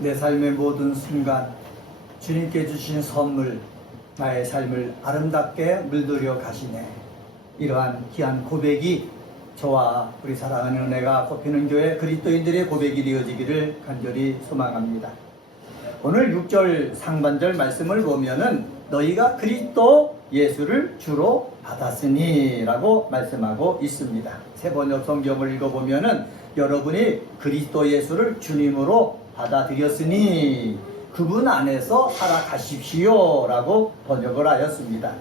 내 삶의 모든 순간 주님께 주신 선물, 나의 삶을 아름답게 물들여 가시네. 이러한 귀한 고백이 저와 우리 사랑하는 은혜가 꽃피는 교회 그리스도인들의 고백이 되어지기를 간절히 소망합니다. 오늘 6절 상반절 말씀을 보면은 너희가 그리스도 예수를 주로 받았으니 라고 말씀하고 있습니다. 새번역 성경을 읽어보면은 여러분이 그리스도 예수를 주님으로 받아들였으니 그분 안에서 살아가십시오 라고 번역을 하였습니다.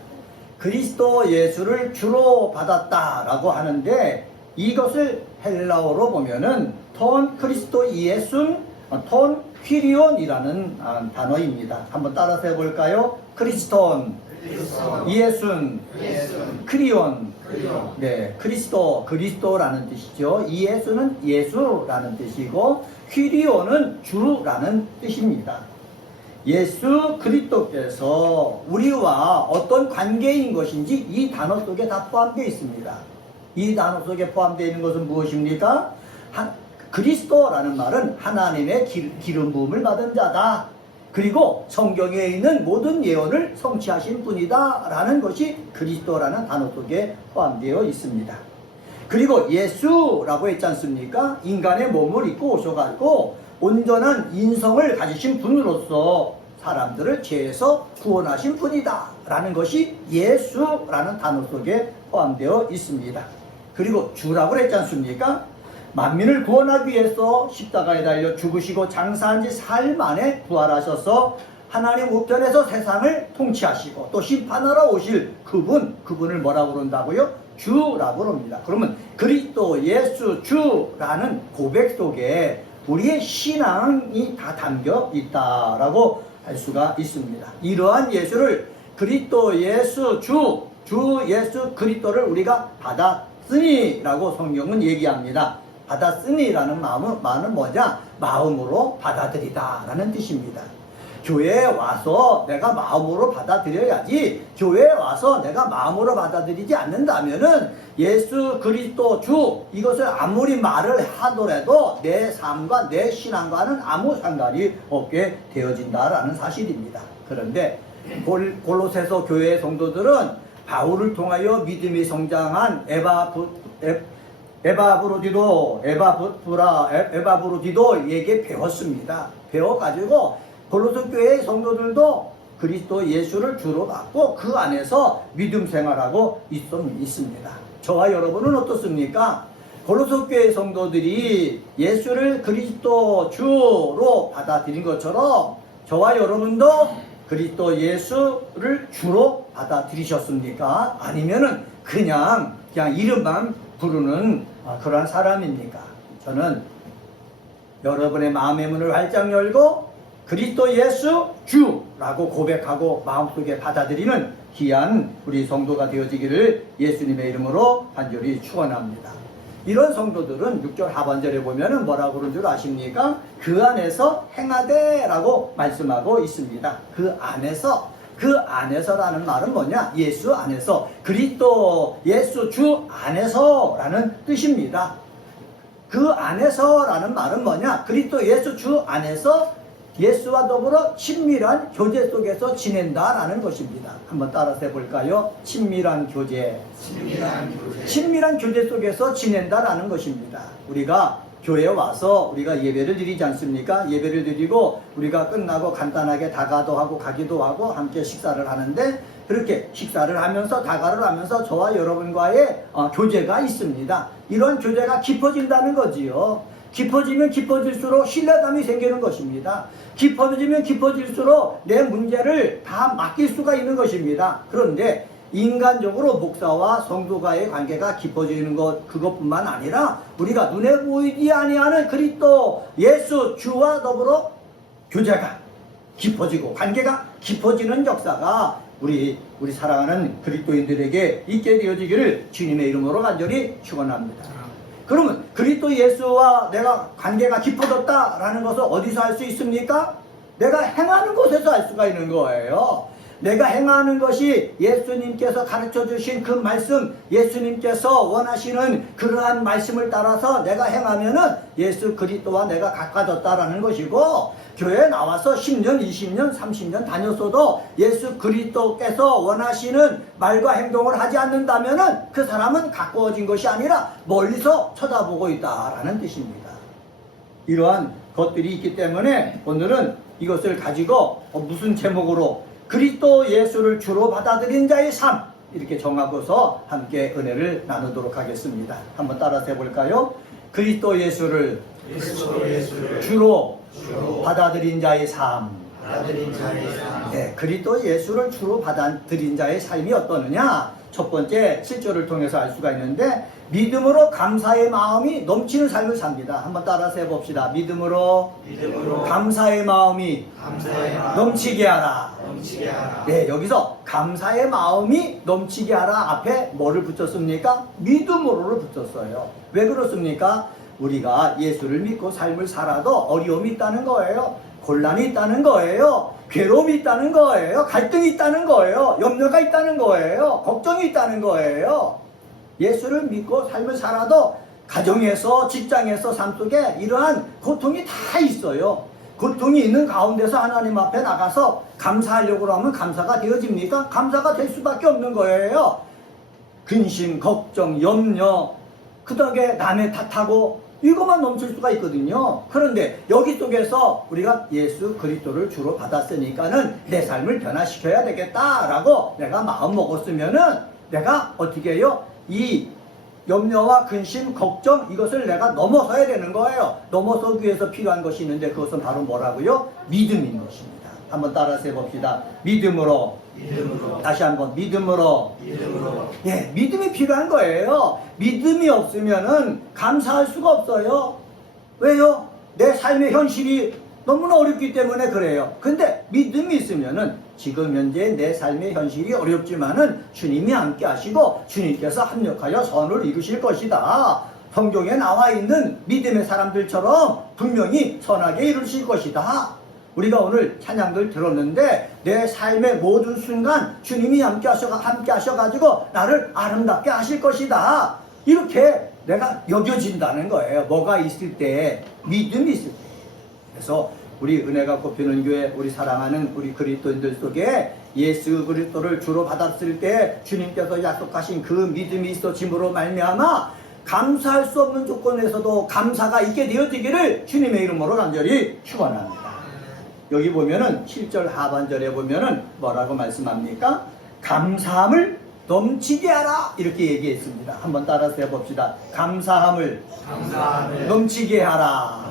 그리스도 예수를 주로 받았다 라고 하는데 이것을 헬라어로 보면은 톤 크리스도 예순 톤 퀴리온이라는 단어입니다. 한번 따라서 해볼까요? 크리스톤, 예순, 크리온. 네, 그리스도라는 뜻이죠. 예수는 예수라는 뜻이고 퀴리온은 주라는 뜻입니다. 예수 그리스도께서 우리와 어떤 관계인 것인지 이 단어 속에 다 포함되어 있습니다. 이 단어 속에 포함되어 있는 것은 무엇입니까? 그리스도라는 말은 하나님의 기름 부음을 받은 자다. 그리고 성경에 있는 모든 예언을 성취하신 분이다 라는 것이 그리스도라는 단어 속에 포함되어 있습니다. 그리고 예수라고 했지 않습니까? 인간의 몸을 입고 오셔가지고 온전한 인성을 가지신 분으로서 사람들을 죄에서 구원하신 분이다 라는 것이 예수라는 단어 속에 포함되어 있습니다. 그리고 주라고 했지 않습니까? 만민을 구원하기 위해서 십자가에 달려 죽으시고 장사한 지 사흘 만에 부활하셔서 하나님 우편에서 세상을 통치하시고 또 심판하러 오실 그분을 뭐라고 그런다고요? 주라고 그럽니다. 그러면 그리스도 예수 주라는 고백 속에 우리의 신앙이 다 담겨 있다라고 할 수가 있습니다. 이러한 예수를 그리스도 예수 주 예수 그리스도를 우리가 받았으니라고 성경은 얘기합니다. 받았으니라는 말은 뭐냐? 마음으로 받아들이다라는 뜻입니다. 교회에 와서 내가 마음으로 받아들여야지, 교회에 와서 내가 마음으로 받아들이지 않는다면은 예수 그리스도 주 이것을 아무리 말을 하더라도 내 삶과 내 신앙과는 아무 상관이 없게 되어진다라는 사실입니다. 그런데 골로새서 교회의 성도들은 바울을 통하여 믿음이 성장한 에바브로디도에게 배웠습니다. 배워가지고 골로새 교회의 성도들도 그리스도 예수를 주로 받고 그 안에서 믿음 생활하고 있습니다. 저와 여러분은 어떻습니까? 골로새 교회의 성도들이 예수를 그리스도 주로 받아들인 것처럼 저와 여러분도 그리스도 예수를 주로 받아들이셨습니까? 아니면은 그냥 이름만 부르는 그러한 사람입니까? 저는 여러분의 마음의 문을 활짝 열고 그리스도 예수 주라고 고백하고 마음속에 받아들이는 귀한 우리 성도가 되어지기를 예수님의 이름으로 간절히 축원합니다. 이런 성도들은 6절 하반절에 보면은 뭐라고 그런 줄 아십니까? 그 안에서 행하되 라고 말씀하고 있습니다. 그 안에서라는 말은 뭐냐? 예수 안에서, 그리스도 예수 주 안에서 라는 뜻입니다. 그 안에서라는 말은 뭐냐? 그리스도 예수 주 안에서 예수와 더불어 친밀한 교제 속에서 지낸다라는 것입니다. 한번 따라서 해볼까요? 친밀한 교제 속에서 지낸다라는 것입니다. 우리가 교회에 와서 우리가 예배를 드리지 않습니까? 예배를 드리고 우리가 끝나고 간단하게 다가도 하고 가기도 하고 함께 식사를 하는데 그렇게 식사를 하면서 다가를 하면서 저와 여러분과의 교제가 있습니다. 이런 교제가 깊어진다는 거지요. 깊어지면 깊어질수록 신뢰감이 생기는 것입니다. 깊어지면 깊어질수록 내 문제를 다 맡길 수가 있는 것입니다. 그런데 인간적으로 목사와 성도가의 관계가 깊어지는 그것뿐만 아니라 우리가 눈에 보이지 아니하는 그리스도 예수 주와 더불어 교제가 깊어지고 관계가 깊어지는 역사가 우리 사랑하는 그리스도인들에게 있게 되어지기를 주님의 이름으로 간절히 축원합니다. 그러면 그리스도 예수와 내가 관계가 깊어졌다라는 것을 어디서 알 수 있습니까? 내가 행하는 곳에서 알 수가 있는 거예요. 내가 행하는 것이 예수님께서 가르쳐 주신 그 말씀, 예수님께서 원하시는 그러한 말씀을 따라서 내가 행하면은 예수 그리스도와 내가 가까워졌다라는 것이고, 교회에 나와서 10년, 20년, 30년 다녔어도 예수 그리스도께서 원하시는 말과 행동을 하지 않는다면은 그 사람은 가까워진 것이 아니라 멀리서 쳐다보고 있다라는 뜻입니다. 이러한 것들이 있기 때문에 오늘은 이것을 가지고 무슨 제목으로 그리스도 예수를 주로 받아들인 자의 삶, 이렇게 정하고서 함께 은혜를 나누도록 하겠습니다. 한번 따라서 해볼까요? 그리스도 예수를 주로 받아들인 자의 삶. 네, 그리스도 예수를 주로 받아들인 자의 삶이 어떠느냐? 첫 번째 7절을 통해서 알 수가 있는데, 믿음으로 감사의 마음이 넘치는 삶을 삽니다. 한번 따라서 해봅시다. 믿음으로 감사의 마음이 넘치게 하라. 네, 여기서 감사의 마음이 넘치게 하라 앞에 뭐를 붙였습니까? 믿음으로를 붙였어요. 왜 그렇습니까? 우리가 예수를 믿고 삶을 살아도 어려움이 있다는 거예요. 곤란이 있다는 거예요. 괴로움이 있다는 거예요. 갈등이 있다는 거예요. 염려가 있다는 거예요. 걱정이 있다는 거예요. 예수를 믿고 삶을 살아도 가정에서, 직장에서, 삶 속에 이러한 고통이 다 있어요. 고통이 있는 가운데서 하나님 앞에 나가서 감사하려고 하면 감사가 되어집니까? 감사가 될 수밖에 없는 거예요. 근심, 걱정, 염려, 그 덕에 남의 탓하고 이것만 넘칠 수가 있거든요. 그런데 여기 속에서 우리가 예수 그리스도를 주로 받았으니까는 내 삶을 변화시켜야 되겠다라고 내가 마음 먹었으면은 내가 어떻게 해요? 이 염려와 근심, 걱정, 이것을 내가 넘어서야 되는 거예요. 넘어서기 위해서 필요한 것이 있는데 그것은 바로 뭐라고요? 믿음인 것입니다. 한번 따라서 해봅시다. 믿음으로. 다시 한번 믿음으로. 예, 믿음이 필요한 거예요. 믿음이 없으면은 감사할 수가 없어요. 왜요? 내 삶의 현실이 너무나 어렵기 때문에 그래요. 근데 믿음이 있으면은 지금 현재 내 삶의 현실이 어렵지만은 주님이 함께 하시고 주님께서 합력하여 선을 이루실 것이다. 성경에 나와 있는 믿음의 사람들처럼 분명히 선하게 이루실 것이다. 우리가 오늘 찬양들 들었는데 내 삶의 모든 순간 주님이 함께 하셔가지고 나를 아름답게 하실 것이다. 이렇게 내가 여겨진다는 거예요. 뭐가 있을 때? 믿음이 있을 때. 그래서 우리 은혜가 꼽히는 교회, 우리 사랑하는 우리 그리스도인들 속에 예수 그리스도를 주로 받았을 때 주님께서 약속하신 그 믿음이 있어짐으로 말미암아 감사할 수 없는 조건에서도 감사가 있게 되어지기를 주님의 이름으로 간절히 축원합니다. 여기 보면은 7절 하반절에 보면은 뭐라고 말씀합니까? 감사함을 넘치게 하라 이렇게 얘기했습니다. 한번 따라서 해봅시다. 감사함을 넘치게 하라.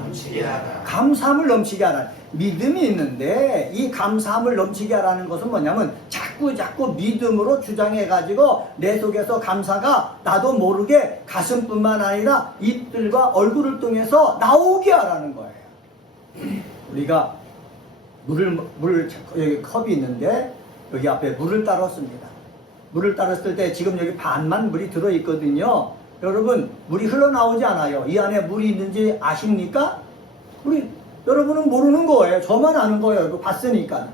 감사함을 넘치게 하라. 믿음이 있는데 이 감사함을 넘치게 하라는 것은 뭐냐면 자꾸 믿음으로 주장해가지고 내 속에서 감사가 나도 모르게 가슴뿐만 아니라 입들과 얼굴을 통해서 나오게 하라는 거예요. 우리가 여기 컵이 있는데 여기 앞에 물을 따랐습니다. 물을 따랐을 때 지금 여기 반만 물이 들어있거든요. 여러분, 물이 흘러나오지 않아요. 이 안에 물이 있는지 아십니까? 여러분은 모르는 거예요. 저만 아는 거예요. 이거 봤으니까.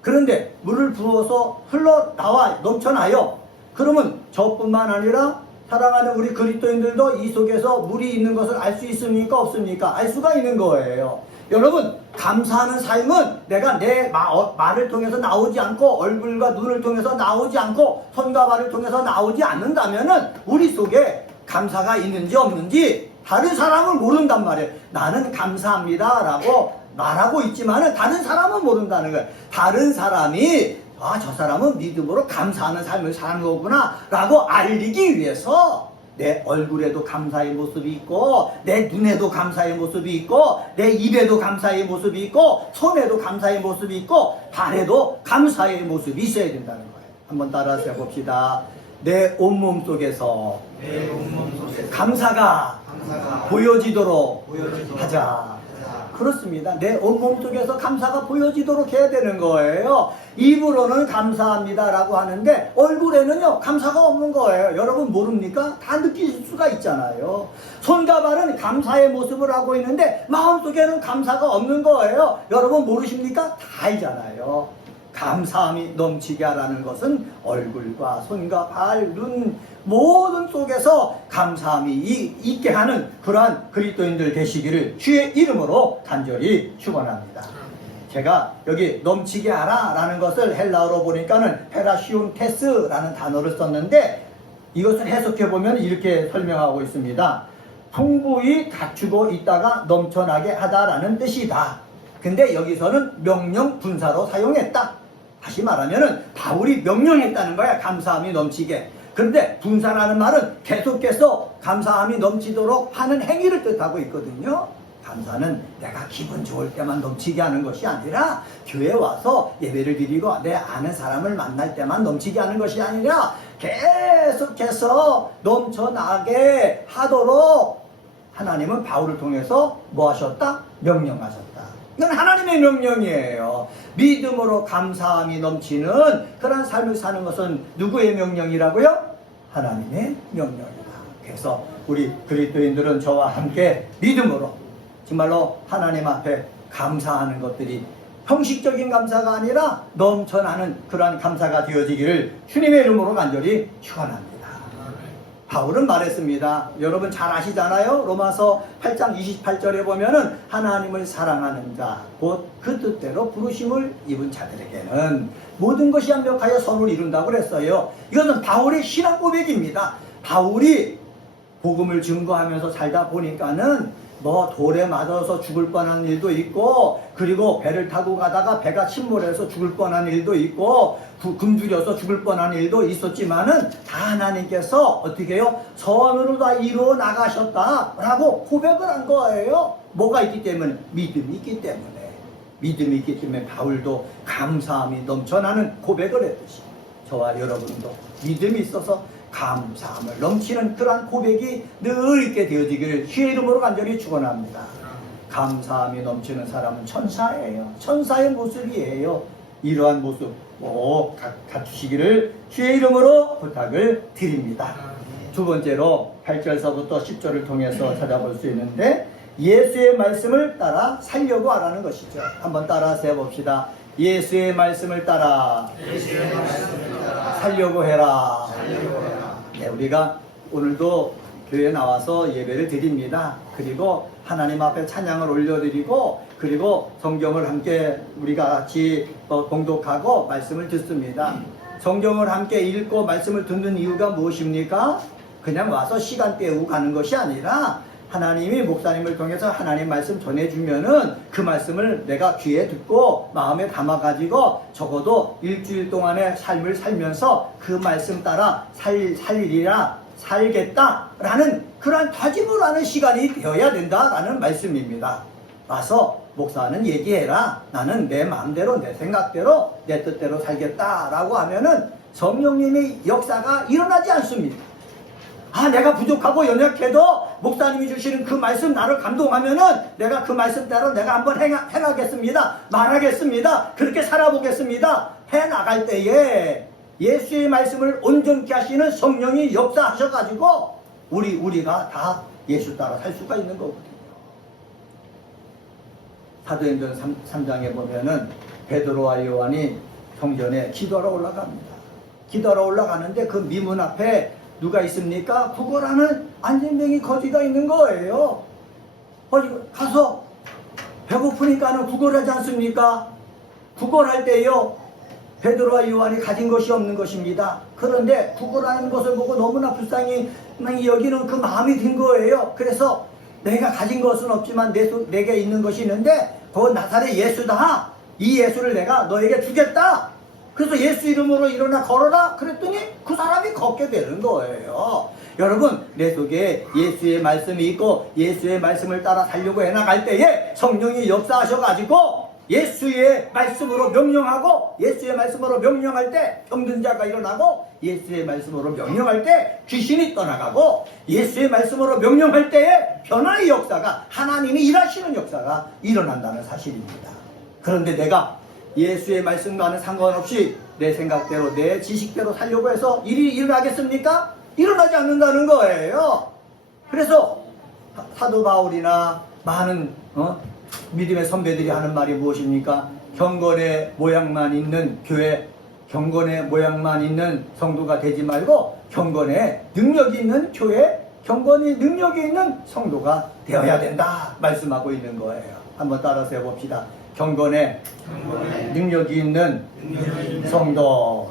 그런데 물을 부어서 흘러나와 넘쳐나요. 그러면 저뿐만 아니라 사랑하는 우리 그리스도인들도 이 속에서 물이 있는 것을 알 수 있습니까? 없습니까? 알 수가 있는 거예요. 여러분, 감사하는 삶은 내가 내 말을 통해서 나오지 않고 얼굴과 눈을 통해서 나오지 않고 손과 발을 통해서 나오지 않는다면은 우리 속에 감사가 있는지 없는지 다른 사람은 모른단 말이에요. 나는 감사합니다 라고 말하고 있지만은 다른 사람은 모른다는 거예요. 다른 사람이 저 사람은 믿음으로 감사하는 삶을 사는 거구나 라고 알리기 위해서 내 얼굴에도 감사의 모습이 있고 내 눈에도 감사의 모습이 있고 내 입에도 감사의 모습이 있고 손에도 감사의 모습이 있고 발에도 감사의 모습이 있어야 된다는 거예요. 한번 따라서 해봅시다. 내 온몸 속에서 감사가 보여지도록 하자. 그렇습니다. 내 온몸 속에서 감사가 보여지도록 해야 되는 거예요. 입으로는 감사합니다 라고 하는데 얼굴에는요 감사가 없는 거예요. 여러분 모릅니까? 다 느낄 수가 있잖아요. 손과 발은 감사의 모습을 하고 있는데 마음속에는 감사가 없는 거예요. 여러분 모르십니까? 다 알잖아요. 감사함이 넘치게 하라는 것은 얼굴과 손과 발, 눈 모든 속에서 감사함이 있게 하는 그러한 그리스도인들 되시기를 주의 이름으로 간절히 축원합니다. 제가 여기 넘치게 하라 라는 것을 헬라어로 보니까는 페라시온테스라는 단어를 썼는데, 이것을 해석해 보면 이렇게 설명하고 있습니다. 풍부히 갖추고 있다가 넘쳐나게 하다라는 뜻이다. 근데 여기서는 명령 분사로 사용했다. 다시 말하면은 바울이 명령했다는 거야. 감사함이 넘치게. 그런데 분사라는 말은 계속해서 감사함이 넘치도록 하는 행위를 뜻하고 있거든요. 감사는 내가 기분 좋을 때만 넘치게 하는 것이 아니라 교회에 와서 예배를 드리고 내 아는 사람을 만날 때만 넘치게 하는 것이 아니라 계속해서 넘쳐나게 하도록 하나님은 바울을 통해서 뭐 하셨다? 명령하셨다. 이건 하나님의 명령이에요. 믿음으로 감사함이 넘치는 그런 삶을 사는 것은 누구의 명령이라고요? 하나님의 명령이다. 그래서 우리 그리스도인들은 저와 함께 믿음으로 정말로 하나님 앞에 감사하는 것들이 형식적인 감사가 아니라 넘쳐나는 그러한 감사가 되어지기를 주님의 이름으로 간절히 축원합니다. 바울은 말했습니다. 여러분 잘 아시잖아요. 로마서 8장 28절에 보면은 하나님을 사랑하는 자 곧 그 뜻대로 부르심을 입은 자들에게는 모든 것이 완벽하여 선을 이룬다고 그랬어요. 이것은 바울의 신앙 고백입니다. 바울이 복음을 증거하면서 살다 보니까는 뭐 돌에 맞아서 죽을 뻔한 일도 있고, 그리고 배를 타고 가다가 배가 침몰해서 죽을 뻔한 일도 있고, 굶주려서 죽을 뻔한 일도 있었지만은 다 하나님께서 어떻게 해요? 선으로 다 이루어 나가셨다라고 고백을 한 거예요. 뭐가 있기 때문에? 믿음이 있기 때문에. 믿음이 있기 때문에 바울도 감사함이 넘쳐나는 고백을 했듯이 저와 여러분도 믿음이 있어서 감사함을 넘치는 그러한 고백이 늘 있게 되어지기를 주의 이름으로 간절히 축원합니다. 감사함이 넘치는 사람은 천사예요. 천사의 모습이에요. 이러한 모습 꼭 갖추시기를 주의 이름으로 부탁을 드립니다. 두 번째로 8절서부터 10절을 통해서 찾아볼 수 있는데, 예수의 말씀을 따라 살려고 하라는 것이죠. 한번 따라서 해봅시다. 예수의 말씀을 따라 살려고 해라. 네, 우리가 오늘도 교회에 나와서 예배를 드립니다. 그리고 하나님 앞에 찬양을 올려드리고, 그리고 성경을 함께 우리가 같이 봉독하고 말씀을 듣습니다. 성경을 함께 읽고 말씀을 듣는 이유가 무엇입니까? 그냥 와서 시간 때우고 가는 것이 아니라 하나님이 목사님을 통해서 하나님 말씀 전해주면은 그 말씀을 내가 귀에 듣고 마음에 담아가지고 적어도 일주일 동안의 삶을 살면서 그 말씀 따라 살겠다라는 그러한 다짐을 하는 시간이 되어야 된다라는 말씀입니다. 와서 목사는 얘기해라. 나는 내 마음대로 내 생각대로 내 뜻대로 살겠다라고 하면은 성령님의 역사가 일어나지 않습니다. 내가 부족하고 연약해도 목사님이 주시는 그 말씀 나를 감동하면은 내가 그 말씀대로 내가 한번 행하겠습니다. 말하겠습니다. 그렇게 살아보겠습니다. 해나갈 때에 예수의 말씀을 온전케 하시는 성령이 역사하셔가지고 우리가 다 예수 따라 살 수가 있는 거거든요. 사도행전 3장에 보면은 베드로와 요한이 성전에 기도하러 올라갑니다. 기도하러 올라가는데 그 미문 앞에 누가 있습니까? 구걸하는 안진뱅이 거지가 있는 거예요. 가서 배고프니까는 구걸하지 않습니까? 구걸할 때요, 베드로와 요한이 가진 것이 없는 것입니다. 그런데 구걸하는 것을 보고 너무나 불쌍히 여기는 그 마음이 든 거예요. 그래서 내가 가진 것은 없지만 내게 있는 것이 있는데 그 나사렛 예수다. 이 예수를 내가 너에게 주겠다. 그래서 예수 이름으로 일어나 걸어라. 그랬더니 그 사람이 걷게 되는 거예요. 여러분, 내 속에 예수의 말씀이 있고 예수의 말씀을 따라 살려고 해나갈 때에 성령이 역사하셔가지고 예수의 말씀으로 명령하고, 예수의 말씀으로 명령할 때 병든 자가 일어나고, 예수의 말씀으로 명령할 때 귀신이 떠나가고, 예수의 말씀으로 명령할 때에 변화의 역사가, 하나님이 일하시는 역사가 일어난다는 사실입니다. 그런데 내가 예수의 말씀과는 상관없이 내 생각대로 내 지식대로 살려고 해서 일이 일어나겠습니까? 일어나지 않는다는 거예요. 그래서 사도 바울이나 많은 믿음의 선배들이 하는 말이 무엇입니까? 경건의 모양만 있는 교회, 경건의 모양만 있는 성도가 되지 말고 경건의 능력이 있는 교회, 경건의 능력이 있는 성도가 되어야 된다 말씀하고 있는 거예요. 한번 따라서 해봅시다. 경건의 능력이 있는 성도.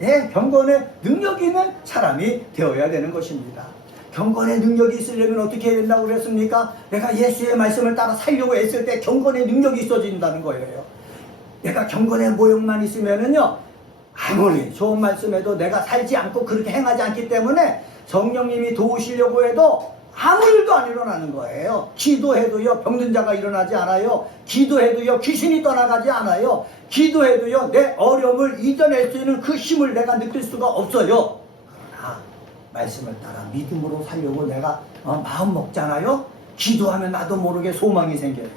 예, 경건의 능력이 있는 사람이 되어야 되는 것입니다. 경건의 능력이 있으려면 어떻게 해야 된다고 그랬습니까? 내가 예수의 말씀을 따라 살려고 했을 때 경건의 능력이 있어진다는 거예요. 내가 경건의 모형만 있으면은요, 아무리 좋은 말씀해도 내가 살지 않고 그렇게 행하지 않기 때문에 성령님이 도우시려고 해도 아무 일도 안 일어나는 거예요. 기도해도요, 병든 자가 일어나지 않아요. 기도해도요, 귀신이 떠나가지 않아요. 기도해도요, 내 어려움을 이겨낼 수 있는 그 힘을 내가 느낄 수가 없어요. 그러나 말씀을 따라 믿음으로 살려고 내가 마음 먹잖아요. 기도하면 나도 모르게 소망이 생겨요.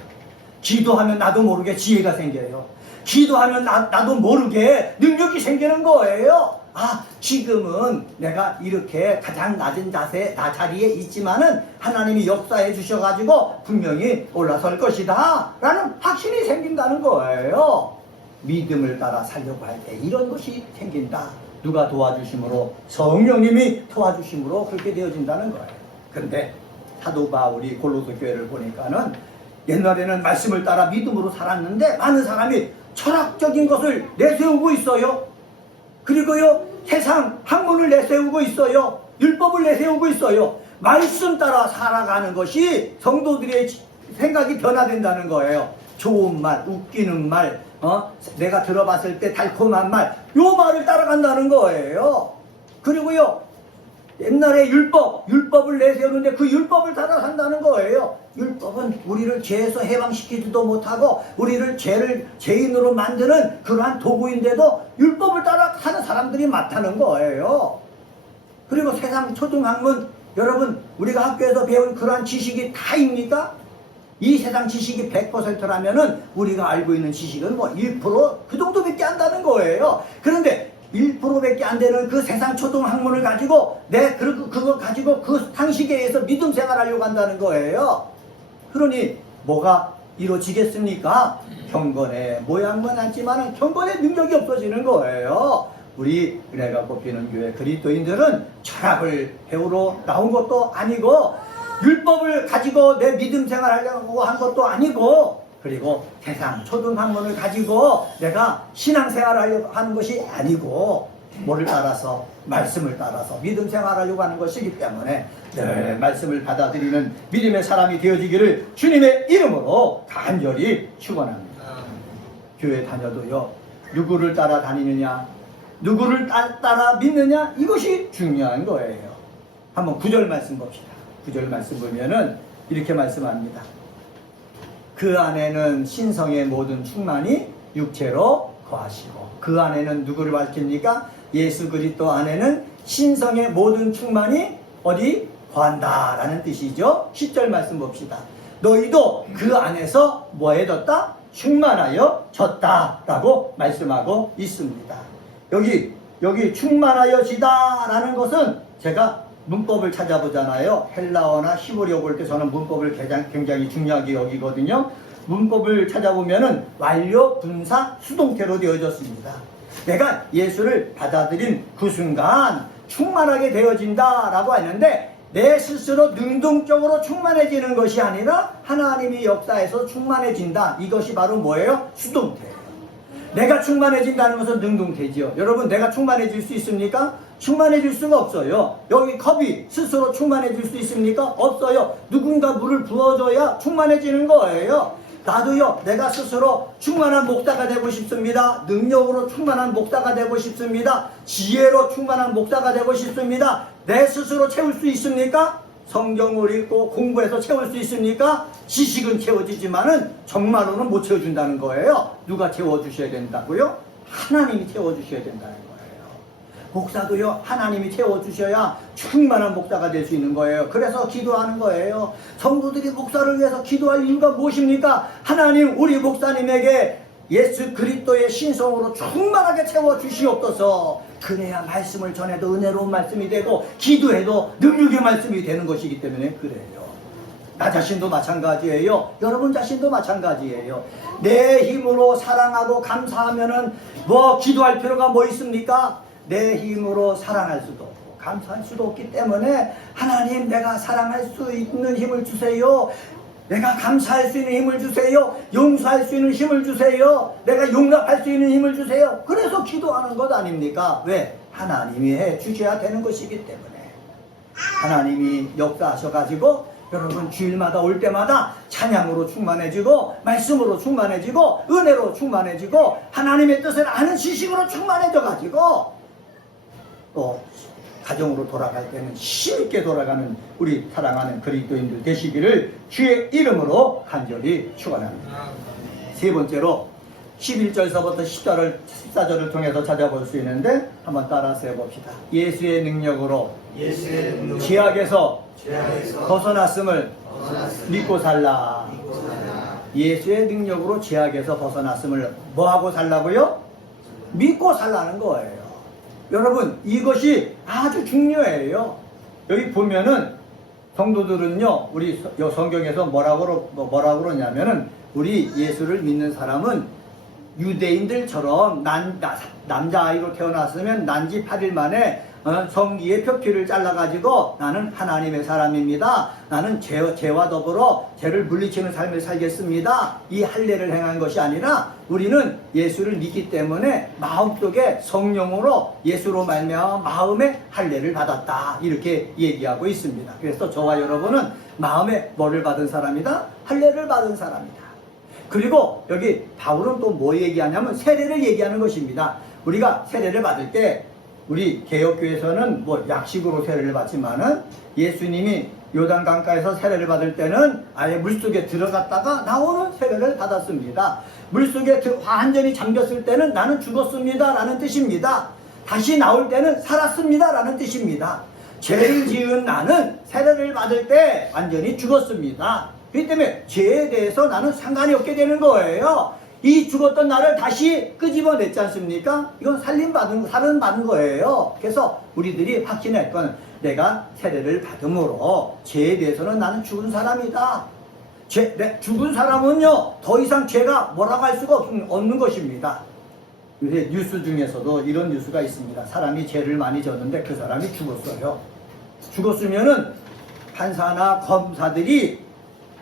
기도하면 나도 모르게 지혜가 생겨요. 기도하면 나도 모르게 능력이 생기는 거예요. 아, 지금은 내가 이렇게 가장 낮은 자리에 있지만은 하나님이 역사해 주셔가지고 분명히 올라설 것이다 라는 확신이 생긴다는 거예요. 믿음을 따라 살려고 할 때 이런 것이 생긴다. 누가 도와주심으로? 성령님이 도와주심으로 그렇게 되어진다는 거예요. 근데 사도 바울이 골로새 교회를 보니까는 옛날에는 말씀을 따라 믿음으로 살았는데 많은 사람이 철학적인 것을 내세우고 있어요. 그리고요, 세상 학문을 내세우고 있어요. 율법을 내세우고 있어요. 말씀 따라 살아가는 것이 성도들의 생각이 변화된다는 거예요. 좋은 말, 웃기는 말, 내가 들어봤을 때 달콤한 말, 요 말을 따라간다는 거예요. 그리고요, 옛날에 율법을 내세우는데 그 율법을 따라간다는 거예요. 율법은 우리를 죄에서 해방시키지도 못하고 우리를 죄인으로 만드는 그러한 도구인데도 율법을 따라가는 사람들이 많다는 거예요. 그리고 세상 초등학문, 여러분 우리가 학교에서 배운 그러한 지식이 다입니까? 이 세상 지식이 100%라면은 우리가 알고 있는 지식은 뭐 1% 그 정도밖에 안 다는 거예요. 그런데 1%밖에 안 되는 그 세상 초등학문을 가지고 그거 가지고 그 상식에 의해서 믿음 생활하려고 한다는 거예요. 그러니 뭐가 이루어지겠습니까? 경건의 모양만 앉지만 경건의 능력이 없어지는 거예요. 우리 은혜가 뽑히는 교회 그리스도인들은 철학을 배우러 나온 것도 아니고 율법을 가지고 내 믿음 생활하려고 한 것도 아니고, 그리고 세상 초등학문을 가지고 내가 신앙생활하려고 하는 것이 아니고 뭐를 따라서? 말씀을 따라서 믿음 생활하려고 하는 것이기 때문에 늘 말씀을 받아들이는 믿음의 사람이 되어지기를 주님의 이름으로 간절히 축원합니다. 교회 다녀도요, 누구를 따라 다니느냐, 누구를 따라 믿느냐, 이것이 중요한 거예요. 한번 9절 말씀 봅시다. 9절 말씀 보면은 이렇게 말씀합니다. 그 안에는 신성의 모든 충만이 육체로 거하시고, 그 안에는 누구를 밝힙니까? 예수 그리스도 안에는 신성의 모든 충만이 어디? 거한다 라는 뜻이죠. 10절 말씀 봅시다. 너희도 그 안에서 뭐해졌다? 충만하여졌다 라고 말씀하고 있습니다. 여기 충만하여지다 라는 것은 제가 문법을 찾아보잖아요. 헬라어나 히브리어 볼 때 저는 문법을 굉장히 중요하게 여기거든요. 문법을 찾아보면은 완료, 분사, 수동태로 되어졌습니다. 내가 예수를 받아들인 그 순간 충만하게 되어진다 라고 했는데, 내 스스로 능동적으로 충만해지는 것이 아니라 하나님이 역사에서 충만해진다. 이것이 바로 뭐예요? 수동태예요. 내가 충만해진다는 것은 능동태지요. 여러분, 내가 충만해질 수 있습니까? 충만해질 수가 없어요. 여기 컵이 스스로 충만해질 수 있습니까? 없어요. 누군가 물을 부어줘야 충만해지는 거예요. 나도요, 내가 스스로 충만한 목사가 되고 싶습니다. 능력으로 충만한 목사가 되고 싶습니다. 지혜로 충만한 목사가 되고 싶습니다. 내 스스로 채울 수 있습니까? 성경을 읽고 공부해서 채울 수 있습니까? 지식은 채워지지만은 정말로는 못 채워준다는 거예요. 누가 채워주셔야 된다고요? 하나님이 채워주셔야 된다는 거예요. 목사도요, 하나님이 채워주셔야 충만한 목사가 될 수 있는 거예요. 그래서 기도하는 거예요. 성도들이 목사를 위해서 기도할 이유가 무엇입니까? 하나님, 우리 목사님에게 예수 그리스도의 신성으로 충만하게 채워주시옵소서. 그래야 말씀을 전해도 은혜로운 말씀이 되고 기도해도 능력의 말씀이 되는 것이기 때문에 그래요. 나 자신도 마찬가지예요. 여러분 자신도 마찬가지예요. 내 힘으로 사랑하고 감사하면은 뭐 기도할 필요가 뭐 있습니까? 내 힘으로 사랑할 수도 없고 감사할 수도 없기 때문에 하나님 내가 사랑할 수 있는 힘을 주세요. 내가 감사할 수 있는 힘을 주세요. 용서할 수 있는 힘을 주세요. 내가 용납할 수 있는 힘을 주세요. 그래서 기도하는 것 아닙니까? 왜? 하나님이 해 주셔야 되는 것이기 때문에. 하나님이 역사하셔가지고 여러분 주일마다 올 때마다 찬양으로 충만해지고 말씀으로 충만해지고 은혜로 충만해지고 하나님의 뜻을 아는 지식으로 충만해져가지고 또 가정으로 돌아갈 때는 힘있게 돌아가는 우리 사랑하는 그리스도인들 되시기를 주의 이름으로 간절히 축원합니다. 세 번째로 11절서부터 14절을 통해서 찾아볼 수 있는데 한번 따라서 해봅시다. 예수의 능력으로 죄악에서 벗어났음을 믿고 살라. 예수의 능력으로 죄악에서 벗어났음을 뭐하고 살라고요? 믿고 살라는 거예요. 여러분 이것이 아주 중요해요. 여기 보면은 성도들은요 우리 성경에서 뭐라고 그러냐면은 우리 예수를 믿는 사람은 유대인들처럼 남자아이로 태어났으면 난지 8일 만에 성기의 표피를 잘라가지고 나는 하나님의 사람입니다. 나는 죄와 더불어 죄를 물리치는 삶을 살겠습니다. 이 할례를 행한 것이 아니라 우리는 예수를 믿기 때문에 마음속에 성령으로 예수로 말미암아 마음의 할례를 받았다. 이렇게 얘기하고 있습니다. 그래서 저와 여러분은 마음에 뭐를 받은 사람이다? 할례를 받은 사람이다. 그리고 여기 바울은 또 뭐 얘기하냐면 세례를 얘기하는 것입니다. 우리가 세례를 받을 때 우리 개혁교회에서는 뭐 약식으로 세례를 받지만은 예수님이 요단 강가에서 세례를 받을 때는 아예 물속에 들어갔다가 나오는 세례를 받았습니다. 물속에 완전히 잠겼을 때는 나는 죽었습니다 라는 뜻입니다. 다시 나올 때는 살았습니다 라는 뜻입니다. 죄를 지은 나는 세례를 받을 때 완전히 죽었습니다. 그렇기 때문에 죄에 대해서 나는 상관이 없게 되는 거예요. 이 죽었던 나를 다시 끄집어냈지 않습니까? 이건 살인받은 거예요. 그래서 우리들이 확신할 건 내가 세례를 받음으로 죄에 대해서는 나는 죽은 사람이다. 죽은 사람은요 더 이상 죄가 뭐라고 할 수가 없는 것입니다. 요새 뉴스 중에서도 이런 뉴스가 있습니다. 사람이 죄를 많이 졌는데 그 사람이 죽었어요. 죽었으면은 판사나 검사들이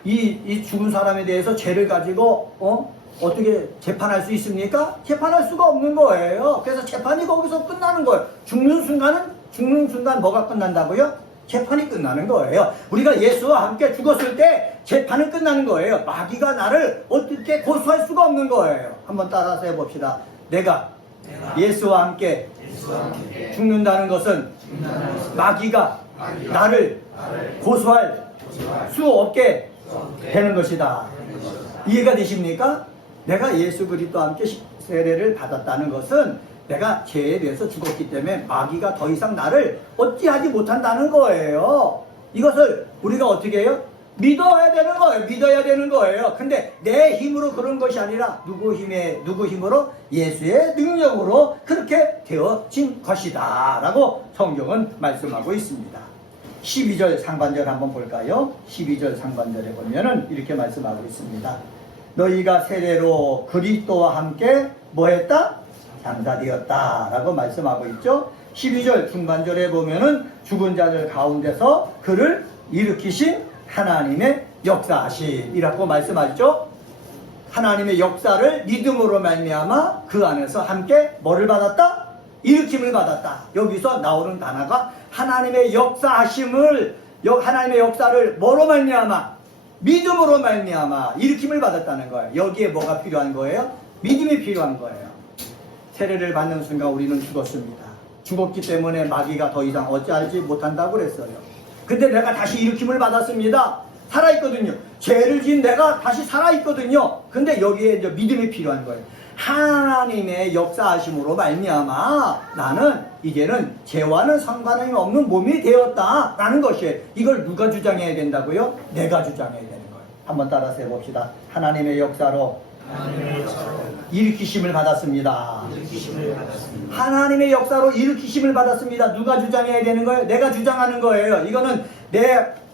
이 죽은 사람에 대해서 죄를 가지고 어떻게 재판할 수 있습니까? 재판할 수가 없는 거예요. 그래서 재판이 거기서 끝나는 거예요. 죽는 순간 뭐가 끝난다고요? 재판이 끝나는 거예요. 우리가 예수와 함께 죽었을 때 재판은 끝나는 거예요. 마귀가 나를 어떻게 고소할 수가 없는 거예요. 한번 따라서 해봅시다. 내가 예수와 함께 죽는다는 것은 마귀가 나를 고소할 수 없게 되는 것이다. 이해가 되십니까? 내가 예수 그리스도와 함께 세례를 받았다는 것은 내가 죄에 대해서 죽었기 때문에 마귀가 더 이상 나를 어찌하지 못한다는 거예요. 이것을 우리가 어떻게 해요? 믿어야 되는 거예요. 근데 내 힘으로 그런 것이 아니라 누구 힘으로? 예수의 능력으로 그렇게 되어진 것이다 라고 성경은 말씀하고 있습니다. 12절 상반절 한번 볼까요? 12절 상반절에 보면은 이렇게 말씀하고 있습니다. 너희가 세례로 그리스도와 함께 뭐했다? 장사되었다 라고 말씀하고 있죠. 12절 중반절에 보면은 죽은 자들 가운데서 그를 일으키신 하나님의 역사하심이라고 말씀하죠. 하나님의 역사를 믿음으로 말미암아 그 안에서 함께 뭐를 받았다? 일으킴을 받았다. 여기서 나오는 단어가 하나님의 역사하심을 하나님의 역사를 뭐로 말미암아? 믿음으로 말미암아 일으킴을 받았다는 거예요. 여기에 뭐가 필요한 거예요? 믿음이 필요한 거예요. 세례를 받는 순간 우리는 죽었습니다. 죽었기 때문에 마귀가 더 이상 어찌하지 못한다고 그랬어요. 근데 내가 다시 일으킴을 받았습니다. 살아있거든요. 죄를 지은 내가 다시 살아있거든요. 근데 여기에 이제 믿음이 필요한 거예요. 하나님의 역사하심으로 말미암아 나는 이제는 죄와는 상관이 없는 몸이 되었다라는 것이에요. 이걸 누가 주장해야 된다고요? 내가 주장해야 되는 거예요. 한번 따라서 해봅시다. 하나님의 역사로 일으키심을 받았습니다. 하나님의 역사로 일으키심을 받았습니다. 누가 주장해야 되는 거예요? 내가 주장하는 거예요. 이거는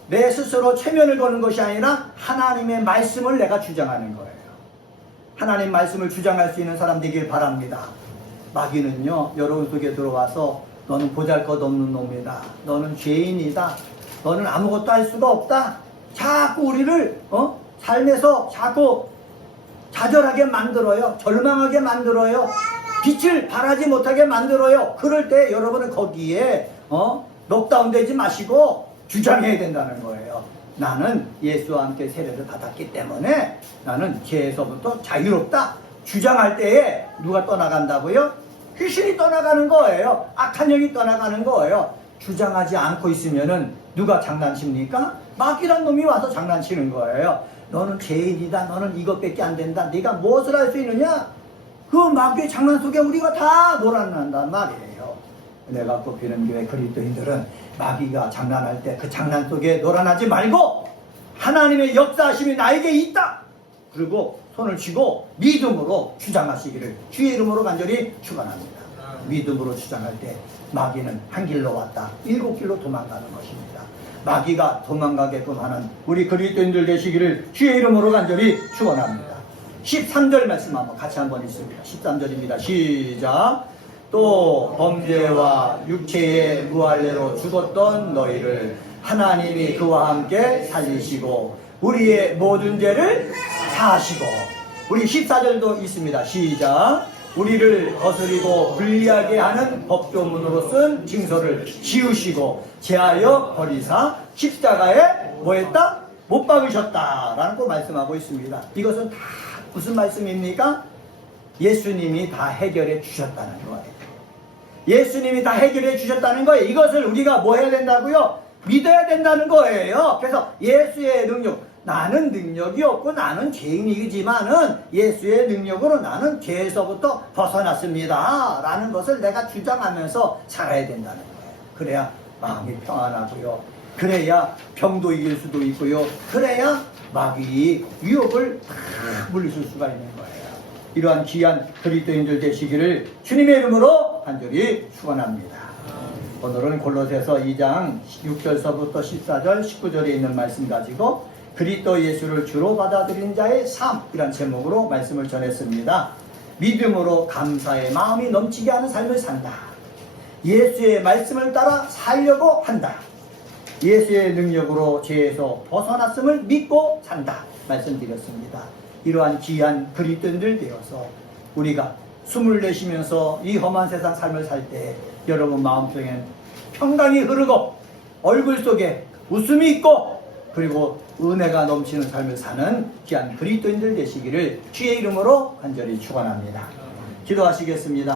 내 스스로 체면을 거는 것이 아니라 하나님의 말씀을 내가 주장하는 거예요. 하나님 말씀을 주장할 수 있는 사람 되길 바랍니다. 마귀는요, 여러분 속에 들어와서 너는 보잘것없는 놈이다, 너는 죄인이다, 너는 아무것도 할 수가 없다, 자꾸 우리를 삶에서 자꾸 좌절하게 만들어요. 절망하게 만들어요. 빛을 발하지 못하게 만들어요. 그럴 때 여러분은 거기에 넉다운 되지 마시고 주장해야 된다는 거예요. 나는 예수와 함께 세례를 받았기 때문에 나는 죄에서부터 자유롭다. 주장할 때에 누가 떠나간다고요? 귀신이 떠나가는 거예요. 악한 영이 떠나가는 거예요. 주장하지 않고 있으면은 누가 장난칩니까? 마귀란 놈이 와서 장난치는 거예요. 너는 죄인이다. 너는 이것밖에 안 된다. 네가 무엇을 할 수 있느냐? 그 마귀의 장난 속에 우리가 다 놀아난단 말이에요. 내가 꼽히는 교회 그리스도인들은 마귀가 장난할 때 그 장난 속에 놀아나지 말고 하나님의 역사하심이 나에게 있다. 그리고 손을 쥐고 믿음으로 주장하시기를 주의 이름으로 간절히 축원합니다. 믿음으로 주장할 때 마귀는 한 길로 왔다 7길로 도망가는 것입니다. 마귀가 도망가게끔 하는 우리 그리스도인들 되시기를 주의 이름으로 간절히 축원합니다. 13절 말씀 한번 같이 한번 읽습니다. 13절입니다. 시작. 또 범죄와 육체의 무할례로 죽었던 너희를 하나님이 그와 함께 살리시고 우리의 모든 죄를 사하시고, 우리 14절도 있습니다. 시작. 우리를 거스리고 불리하게 하는 법조문으로 쓴 징소를 지우시고 제하여 버리사 십자가에 뭐했다? 못 박으셨다 라는 거 말씀하고 있습니다. 이것은 다 무슨 말씀입니까? 예수님이 다 해결해 주셨다는 거예요. 예수님이 다 해결해 주셨다는 거예요. 이것을 우리가 뭐 해야 된다고요? 믿어야 된다는 거예요. 그래서 예수의 능력, 나는 능력이 없고 나는 죄인이지만은 예수의 능력으로 나는 죄에서부터 벗어났습니다 라는 것을 내가 주장하면서 살아야 된다는 거예요. 그래야 마음이 평안하고요, 그래야 병도 이길 수도 있고요, 그래야 마귀의 유혹을 다 물리칠 수가 있는 거예요. 이러한 귀한 그리스도인들 되시기를 주님의 이름으로 간절히 축원합니다. 오늘은 골로새서 2장 6절서부터 14절 19절에 있는 말씀 가지고 그리스도 예수를 주로 받아들인 자의 삶이란 제목으로 말씀을 전했습니다. 믿음으로 감사의 마음이 넘치게 하는 삶을 산다. 예수의 말씀을 따라 살려고 한다. 예수의 능력으로 죄에서 벗어났음을 믿고 산다. 말씀드렸습니다. 이러한 귀한 그리스도인들 되어서 우리가 숨을 내쉬면서 이 험한 세상 삶을 살 때 여러분 마음속에는 평강이 흐르고 얼굴 속에 웃음이 있고 그리고 은혜가 넘치는 삶을 사는 귀한 그리스도인들 되시기를 주의 이름으로 간절히 축원합니다. 기도하시겠습니다.